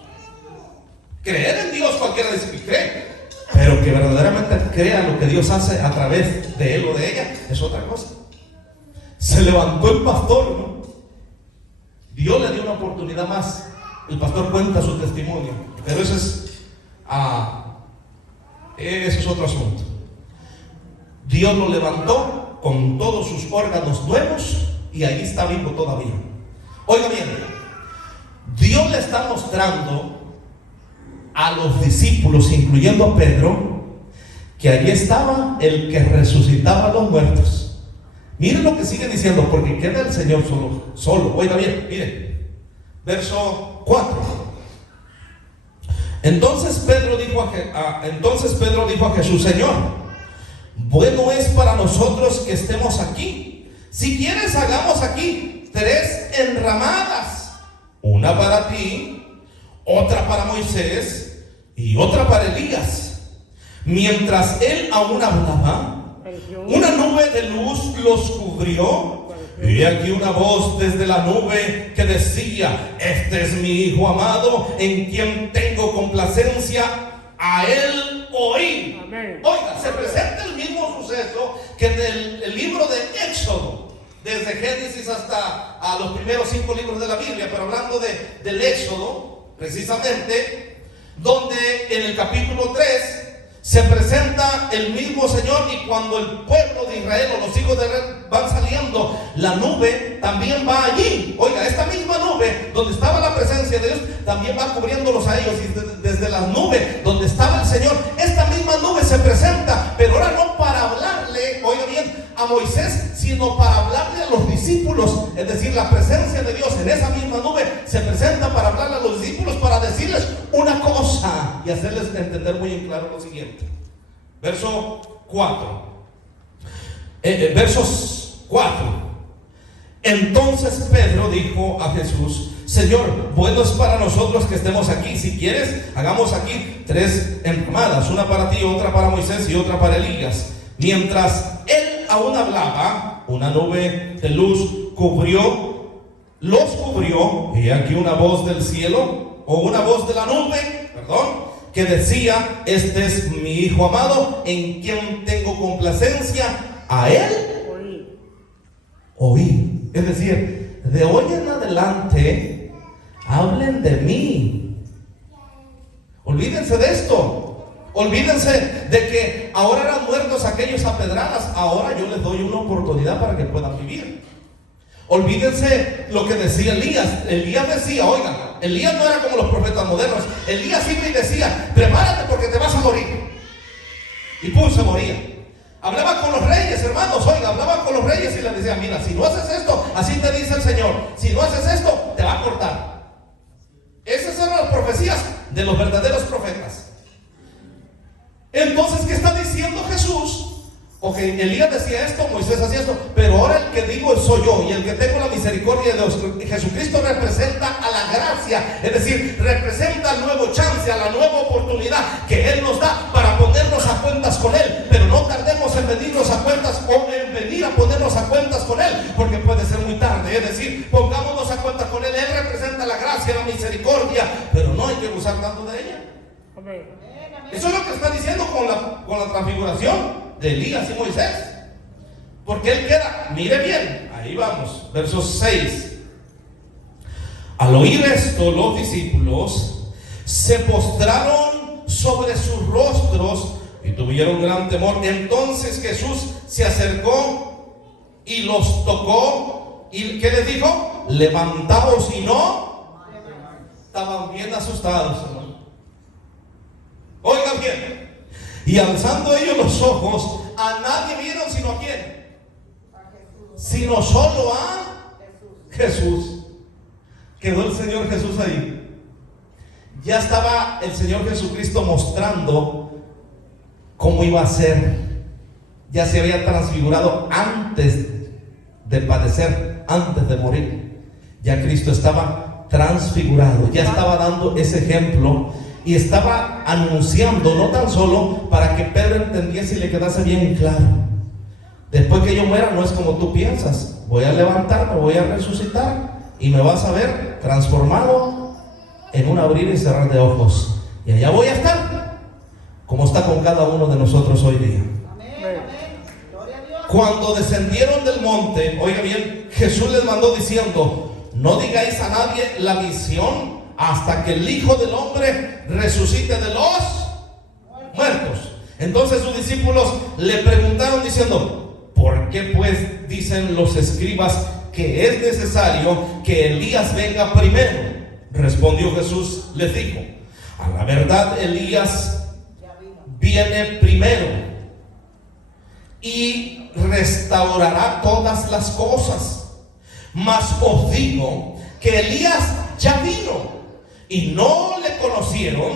Creer en Dios, cualquiera dice que cree, pero que verdaderamente crea lo que Dios hace a través de él o de ella es otra cosa. Se levantó el pastor, ¿no? Dios le dio una oportunidad más. El pastor cuenta su testimonio, pero eso es otro asunto. Dios lo levantó con todos sus órganos nuevos y ahí está vivo todavía. Oiga bien, Dios le está mostrando a los discípulos, incluyendo a Pedro, que allí estaba el que resucitaba a los muertos. Miren lo que sigue diciendo, porque queda el Señor solo. Oiga bien, miren, verso 4. Entonces Pedro dijo a Jesús: Señor, bueno es para nosotros que estemos aquí. Si quieres, hagamos aquí 3 enramadas, una para ti, otra para Moisés y otra para Elías. Mientras él aún hablaba, una nube de luz los cubrió, y aquí una voz desde la nube que decía: este es mi Hijo amado, en quien tengo complacencia, a él oí. Amén. Oiga, se presenta el mismo suceso que en el libro de Éxodo, desde Génesis hasta a los primeros 5 libros de la Biblia, pero hablando del Éxodo, precisamente, donde en el capítulo 3 se presenta el mismo Señor, y cuando el pueblo de Israel o los hijos de Israel van saliendo, la nube también va allí. Oiga, esta misma nube donde estaba la presencia de Dios también va cubriéndolos a ellos, y desde la nube donde estaba el Señor, esta misma nube se presenta, pero ahora no para hablarle, oiga bien, a Moisés, sino para hablarle a los discípulos. Es decir, la presencia de Dios en esa misma nube se presenta para hablarle a los discípulos, para decirles una cosa y hacerles entender muy en claro lo siguiente. Verso 4. Versos 4. Entonces Pedro dijo a Jesús: Señor, bueno es para nosotros que estemos aquí. Si quieres, hagamos aquí 3 enramadas, una para ti, otra para Moisés y otra para Elías. Mientras él aún hablaba, una nube de luz los cubrió, y aquí una voz del cielo, o una voz de la nube, que decía: este es mi Hijo amado, en quien tengo complacencia, a él oí. Es decir, de hoy en adelante hablen de mí. Olvídense de esto. Olvídense de que ahora eran muertos aquellos a pedradas. Ahora yo les doy una oportunidad para que puedan vivir. Olvídense lo que decía Elías. Elías decía, oigan, Elías no era como los profetas modernos. Elías iba y decía: prepárate porque te vas a morir. Y pum, se moría. Hablaba con los reyes, hermanos, oiga, hablaba con los reyes y les decía: mira, si no haces esto, así te dice el Señor. Si no haces esto, te va a cortar. Esas eran las profecías de los verdaderos profetas. Entonces, ¿qué está diciendo Jesús? Ok, Elías decía esto, Moisés hacía esto, pero ahora el que digo soy yo, y el que tengo la misericordia de Dios. Jesucristo representa a la gracia, es decir, representa al nuevo chance, a la nueva oportunidad que Él nos da para ponernos a cuentas con Él. Pero no tardemos en venirnos a cuentas o en venir a ponernos a cuentas con Él, porque puede ser muy tarde. Es decir, pongámonos a cuentas con Él. Él representa la gracia, la misericordia, pero no hay que usar tanto de ella. Amén. Eso es lo que está diciendo con la transfiguración de Elías y Moisés, porque él queda, mire bien, ahí vamos, verso 6. Al oír esto, los discípulos se postraron sobre sus rostros y tuvieron gran temor. Entonces Jesús se acercó y los tocó, y ¿qué les dijo? Levantaos. Y no, estaban bien asustados, hermano. Oigan bien. Y alzando ellos los ojos, a nadie vieron sino a quién, sino solo a Jesús. Quedó el Señor Jesús ahí. Ya estaba el Señor Jesucristo mostrando cómo iba a ser. Ya se había transfigurado antes de padecer, antes de morir. Ya Cristo estaba transfigurado, ya estaba dando ese ejemplo. Y estaba anunciando, no tan solo para que Pedro entendiese y le quedase bien claro: después que yo muera no es como tú piensas. Voy a levantarme, voy a resucitar y me vas a ver transformado en un abrir y cerrar de ojos. Y allá voy a estar, como está con cada uno de nosotros hoy día. Amén. Cuando descendieron del monte, oiga bien, Jesús les mandó diciendo: no digáis a nadie la visión hasta que el Hijo del Hombre resucite de los muertos. Entonces sus discípulos le preguntaron diciendo: ¿por qué pues dicen los escribas que es necesario que Elías venga primero? Respondió Jesús, les dijo: a la verdad Elías viene primero y restaurará todas las cosas. Mas os digo que Elías ya vino y no le conocieron,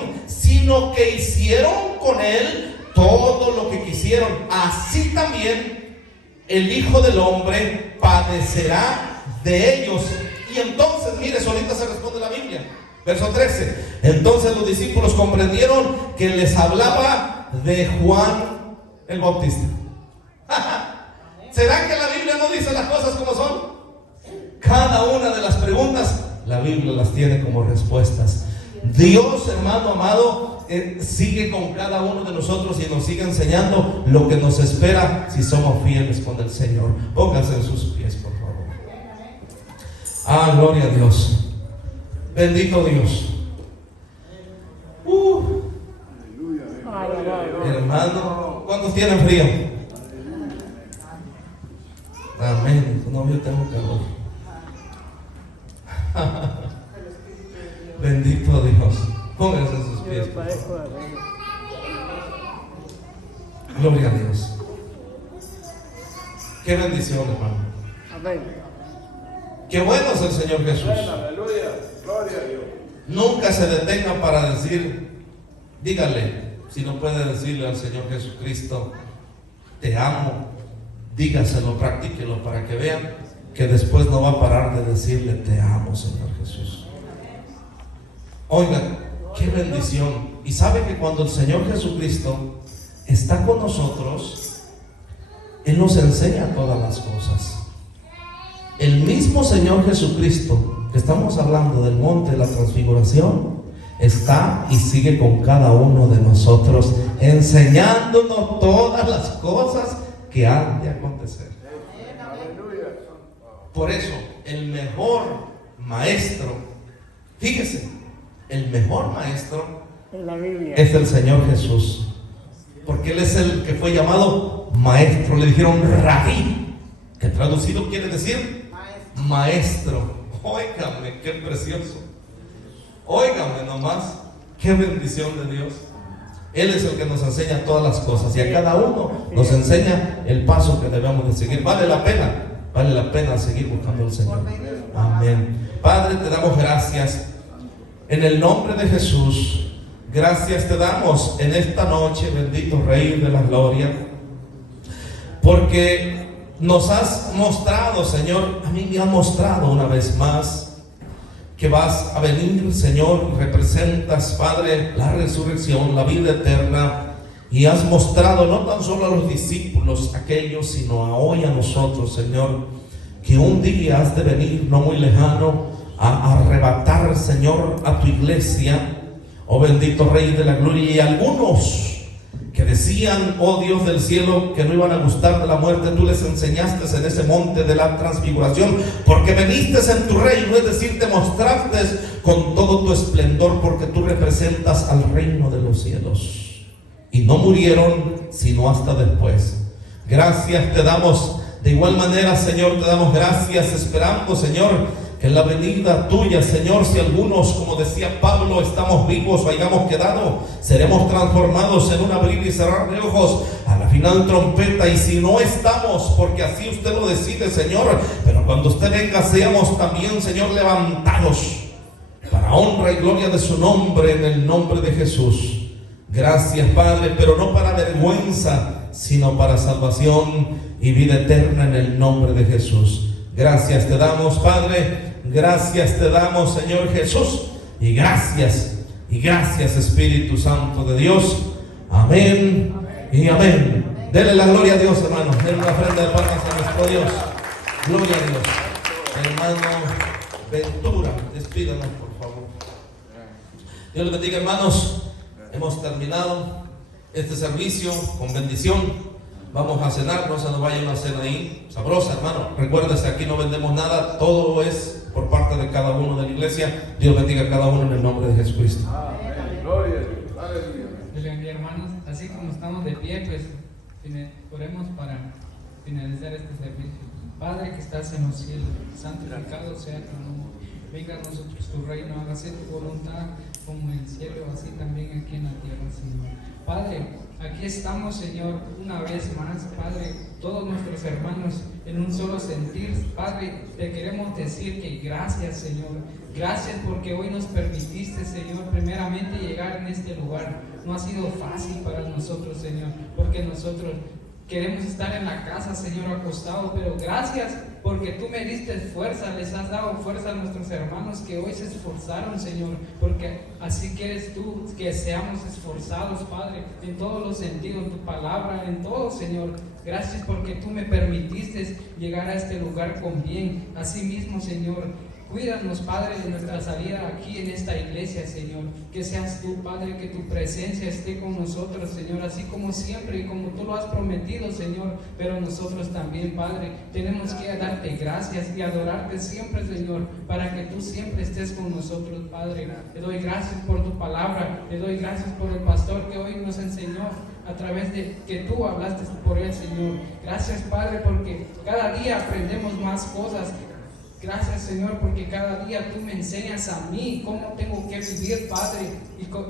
sino que hicieron con él todo lo que quisieron. Así también el Hijo del Hombre padecerá de ellos. Y entonces, mire, solita se responde la Biblia. Verso 13. Entonces los discípulos comprendieron que les hablaba de Juan el Bautista. ¿Será que la Biblia no dice las cosas como son? Cada una de las preguntas, la Biblia las tiene como respuestas. Dios, hermano amado, sigue con cada uno de nosotros y nos sigue enseñando lo que nos espera si somos fieles con el Señor. Pónganse en sus pies, por favor. Gloria a Dios. Bendito Dios. Hermano, ¿cuántos tienen frío? Amén. No, yo tengo calor. Bendito Dios. Pónganse en sus pies. Gloria a Dios. Qué bendición, hermano. Amén. Qué bueno es el Señor Jesús. Aleluya. Gloria a Dios. Nunca se detenga para decir, dígale, si no puede decirle al Señor Jesucristo, te amo, dígaselo, practíquelo para que vean que después no va a parar de decirle, te amo, Señor Jesús. Oigan, qué bendición. Y sabe que cuando el Señor Jesucristo está con nosotros, Él nos enseña todas las cosas. El mismo Señor Jesucristo que estamos hablando del monte de la transfiguración está y sigue con cada uno de nosotros, enseñándonos todas las cosas que han de acontecer. Por eso el mejor maestro, fíjese, el mejor maestro En la Biblia. es el Señor Jesús, porque Él es el que fue llamado maestro. Le dijeron rabí, que traducido quiere decir maestro. Óigame, qué precioso. Óigame nomás, qué bendición de Dios. Él es el que nos enseña todas las cosas y a cada uno nos enseña el paso que debemos de seguir. Vale la pena seguir buscando al Señor. Amén. Padre, te damos gracias en el nombre de Jesús. Gracias te damos en esta noche, bendito Rey de la Gloria, porque nos has mostrado, Señor, a mí me has mostrado una vez más que vas a venir, Señor, representas, Padre, la resurrección, la vida eterna, y has mostrado no tan solo a los discípulos aquellos, sino a hoy a nosotros, Señor, que un día has de venir, no muy lejano, a arrebatar, Señor, a tu iglesia, oh bendito Rey de la Gloria. Y algunos que decían, oh Dios del cielo, que no iban a gustar de la muerte, tú les enseñaste en ese monte de la transfiguración, porque veniste en tu reino, es decir, te mostraste con todo tu esplendor, porque tú representas al reino de los cielos, y no murieron sino hasta después. Gracias te damos, de igual manera, Señor, te damos gracias, esperando, Señor, que en la venida tuya, Señor, si algunos, como decía Pablo, estamos vivos o hayamos quedado, seremos transformados en un abrir y cerrar de ojos a la final trompeta. Y si no estamos, porque así usted lo decide, Señor, pero cuando usted venga, seamos también, Señor, levantados para honra y gloria de su nombre, en el nombre de Jesús. Gracias, Padre, pero no para vergüenza, sino para salvación y vida eterna, en el nombre de Jesús. Gracias te damos, Padre. Gracias te damos, Señor Jesús. Y gracias Espíritu Santo de Dios. Amén y amén. Denle la gloria a Dios, hermano. Denle una ofrenda de palmas a nuestro Dios. Gloria a Dios. Hermano Ventura, despídanos, por favor. Dios les bendiga, hermanos. Hemos terminado este servicio con bendición. Vamos a cenar, no se nos vaya una cena ahí sabrosa, hermano. Recuérdese, aquí no vendemos nada, todo es por parte de cada uno de la iglesia. Dios bendiga a cada uno en el nombre de Jesucristo. Amén. Gloria a Dios. Aleluya. Dios le bendiga, hermanos. Así como estamos de pie, pues oremos para finalizar este servicio. Padre que estás en los cielos, santificado sea tu nombre. Venga a nosotros tu reino, hágase tu voluntad, como en el cielo, así también aquí en la tierra, Señor. Padre, aquí estamos, Señor, una vez más, Padre, todos nuestros hermanos en un solo sentir. Padre, te queremos decir que gracias, Señor. Gracias porque hoy nos permitiste, Señor, primeramente llegar en este lugar. No ha sido fácil para nosotros, Señor, porque nosotros queremos estar en la casa, Señor, acostados, pero gracias porque tú me diste fuerza, les has dado fuerza a nuestros hermanos que hoy se esforzaron, Señor, porque así quieres tú que seamos esforzados, Padre, en todos los sentidos, tu palabra, en todo, Señor. Gracias porque tú me permitiste llegar a este lugar con bien. Así mismo, Señor, cuídanos, Padre, de nuestra salida aquí en esta iglesia, Señor. Que seas tú, Padre, que tu presencia esté con nosotros, Señor, así como siempre y como tú lo has prometido, Señor. Pero nosotros también, Padre, tenemos que darte gracias y adorarte siempre, Señor, para que tú siempre estés con nosotros, Padre. Te doy gracias por tu palabra, te doy gracias por el pastor que hoy nos enseñó a través de que tú hablaste por él, Señor. Gracias, Padre, porque cada día aprendemos más cosas. Gracias, Señor, porque cada día tú me enseñas a mí cómo tengo que vivir, Padre,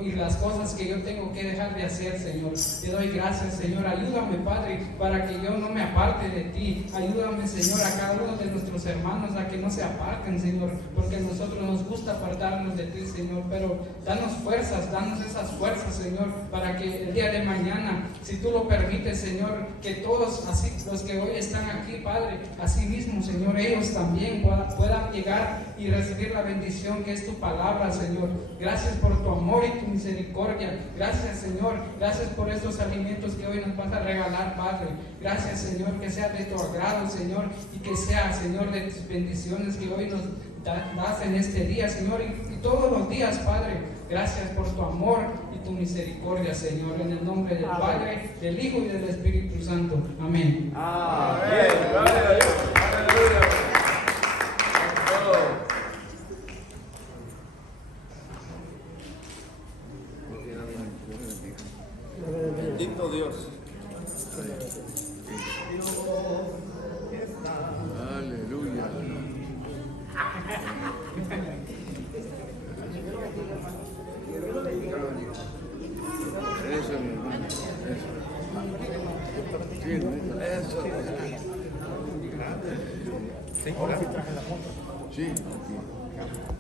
y las cosas que yo tengo que dejar de hacer, Señor. Te doy gracias, Señor. Ayúdame, Padre, para que yo no me aparte de ti. Ayúdame, Señor, a cada uno de nuestros hermanos a que no se aparten, Señor, porque a nosotros nos gusta apartarnos de ti, Señor. Pero danos fuerzas, danos esas fuerzas, Señor, para que el día de mañana, si tú lo permites, Señor, que todos, así los que hoy están aquí, Padre, así mismo, Señor, ellos también puedan llegar y recibir la bendición que es tu palabra, Señor. Gracias por tu amor y tu misericordia. Gracias, Señor. Gracias por estos alimentos que hoy nos vas a regalar, Padre. Gracias, Señor, que sea de tu agrado, Señor, y que sea, Señor, de tus bendiciones que hoy nos das en este día, Señor, y todos los días, Padre. Gracias por tu amor y tu misericordia, Señor, en el nombre del Padre, del Hijo y del Espíritu Santo. Amén. Amén. Gloria a Dios. Aleluya. Bendito Dios. Aleluya. Eso, mi hermano. Eso. Sí, eso. Sí.